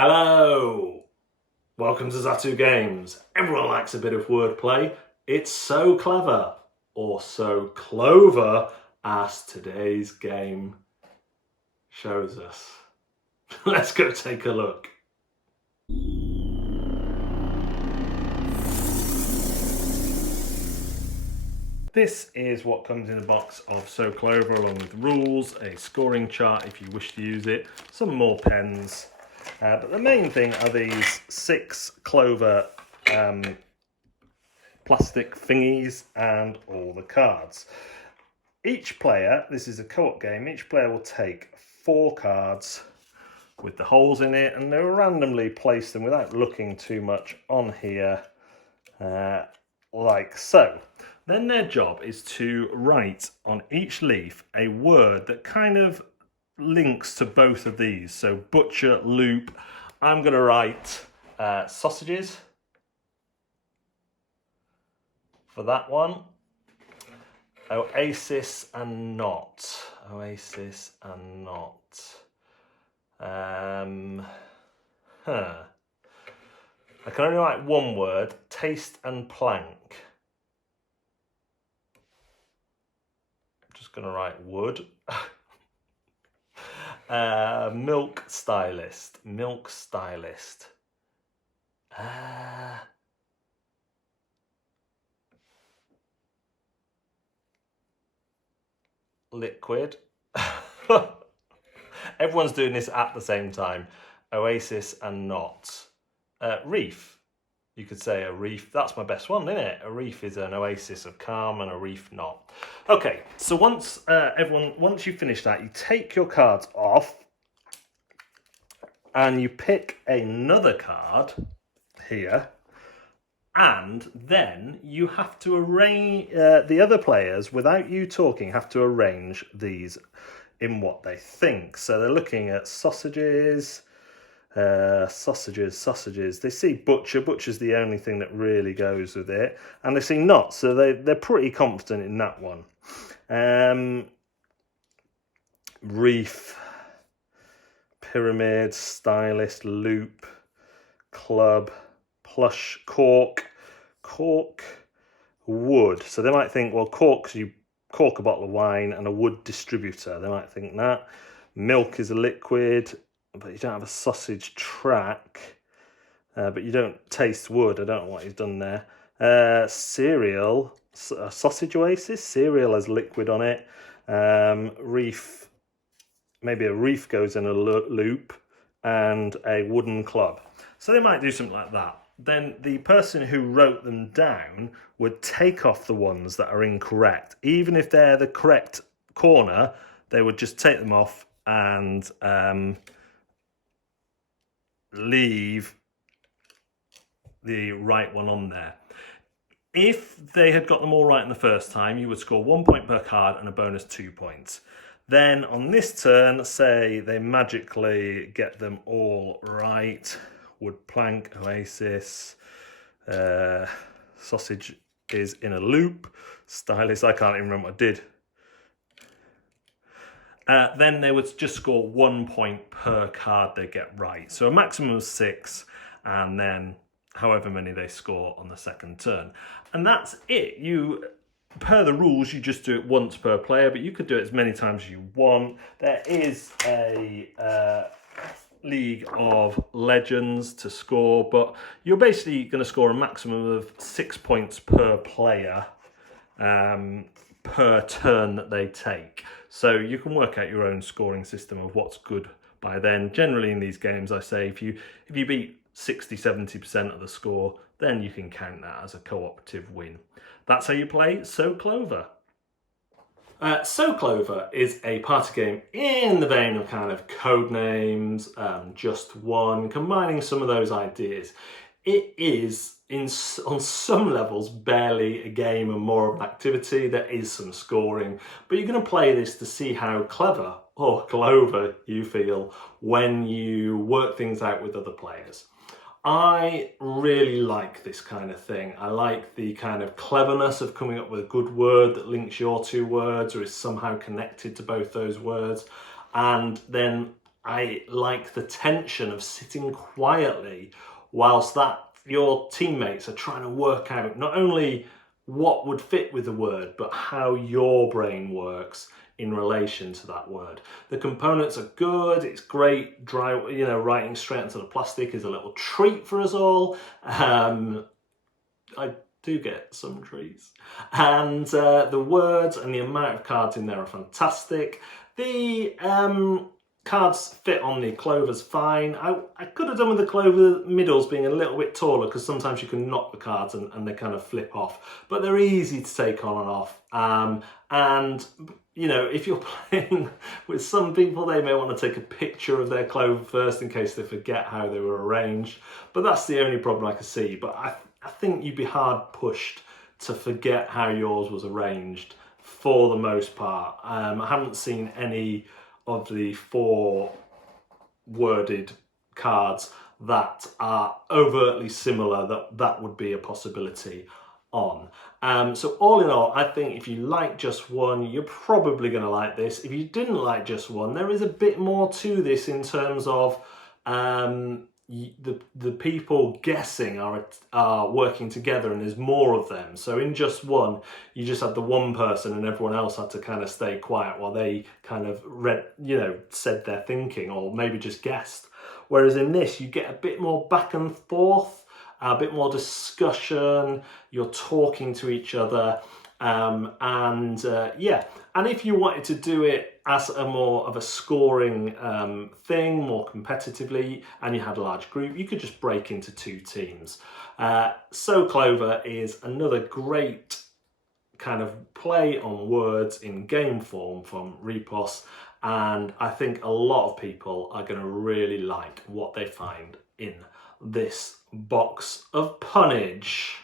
Hello! Welcome to Zatu Games. Everyone likes a bit of wordplay. It's so clever, or so Clover, as today's game shows us. Let's go take a look. This is what comes in a box of So Clover, along with rules, a scoring chart if you wish to use it, some more pens. But the main thing are these 6 Clover plastic thingies and all the cards. Each player, this is a co-op game, each player will take 4 cards with the holes in it, and they'll randomly place them without looking too much on here, like so. Then their job is to write on each leaf a word that kind of links to both of these. So butcher, loop. I'm going to write sausages for that one. Oasis and not. Oasis and not. I can only write one word. Taste and plank. I'm just going to write wood. Milk stylist. Milk stylist. Liquid. Everyone's doing this at the same time. Oasis and not. Reef. You could say a reef. That's my best one, isn't it? A reef is an oasis of calm and a reef not. Okay, so once you finish that, you take your cards off and you pick another card here, and then you have to arrange, the other players, without you talking, have to arrange these in what they think. So they're looking at sausages, sausages. They see butcher. Butcher's the only thing that really goes with it, and they see not. So they're pretty confident in that one. Reef, pyramid, stylist, loop, club, plush, cork, wood. So they might think, well, cork, you cork a bottle of wine, and a wood distributor. They might think that. Milk is a liquid, but you don't have a sausage track. But you don't taste wood. I don't know what he's done there. Cereal, a sausage oasis. Cereal has liquid on it. Reef, maybe a reef goes in a loop, and a wooden club. So they might do something like that. Then the person who wrote them down would take off the ones that are incorrect. Even if they're the correct corner, they would just take them off and leave the right one on there. If they had got them all right in the first time, you would score 1 point per card and a bonus 2 points. Then on this turn, say they magically get them all right. Wood, plank, oasis, sausage is in a loop, stylist, I can't even remember what I did. Then they would just score 1 point per card they get right. So a maximum of 6, and then however many they score on the second turn. And that's it. Per the rules, you just do it once per player, but you could do it as many times as you want. There is a League of Legends to score, but you're basically going to score a maximum of 6 points per player per turn that they take. So you can work out your own scoring system of what's good by then. Generally in these games, I say if you beat 60-70% of the score, then you can count that as a cooperative win. That's how you play So Clover. So Clover is a party game in the vein of kind of Codenames, Just One, combining some of those ideas. It is, on some levels, barely a game and more of an activity. There is some scoring, but you're going to play this to see how clever or Clover you feel when you work things out with other players. I really like this kind of thing. I like the kind of cleverness of coming up with a good word that links your 2 words or is somehow connected to both those words. And then I like the tension of sitting quietly whilst your teammates are trying to work out not only what would fit with the word, but how your brain works in relation to that word. The components are good, it's great, writing straight onto the plastic is a little treat for us all. I do get some treats. And the words and the amount of cards in there are fantastic. The cards fit on the Clovers fine. I could have done with the Clover middles being a little bit taller, because sometimes you can knock the cards and they kind of flip off, but they're easy to take on and off. And you know, if you're playing with some people, they may want to take a picture of their Clover first in case they forget how they were arranged, but that's the only problem I can see. But I think you'd be hard pushed to forget how yours was arranged for the most part. I haven't seen any of the 4 worded cards that are overtly similar that would be a possibility on. So all in all, I think if you like just one, you're probably going to like this. If you didn't like just one, there is a bit more to this in terms of the people guessing are working together, and there's more of them. So in just one, you just had the one person and everyone else had to kind of stay quiet while they kind of said their thinking, or maybe just guessed. Whereas in this, you get a bit more back and forth, a bit more discussion, you're talking to each other, and if you wanted to do it as a more of a scoring thing, more competitively, and you had a large group, you could just break into 2 teams. So Clover is another great kind of play on words in game form from Repos, and I think a lot of people are going to really like what they find in this box of punnage.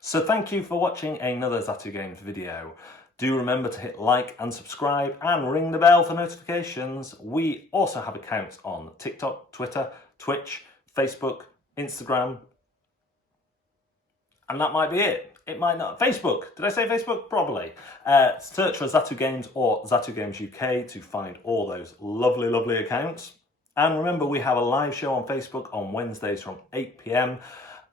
So thank you for watching another Zatu Games video. Do remember to hit like and subscribe and ring the bell for notifications. We also have accounts on TikTok, Twitter, Twitch, Facebook, Instagram, and that might be it. It might not. Facebook. Did I say Facebook? Probably. Search for Zatu Games or Zatu Games UK to find all those lovely, lovely accounts. And remember, we have a live show on Facebook on Wednesdays from 8 PM,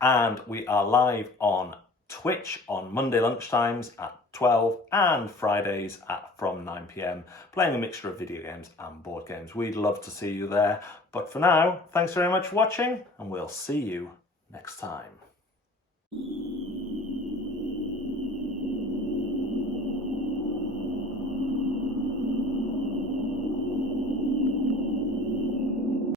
and we are live on Twitch on Monday lunchtimes at 12 and Fridays from 9 PM, playing a mixture of video games and board games. We'd love to see you there. But for now, thanks very much for watching, and we'll see you next time.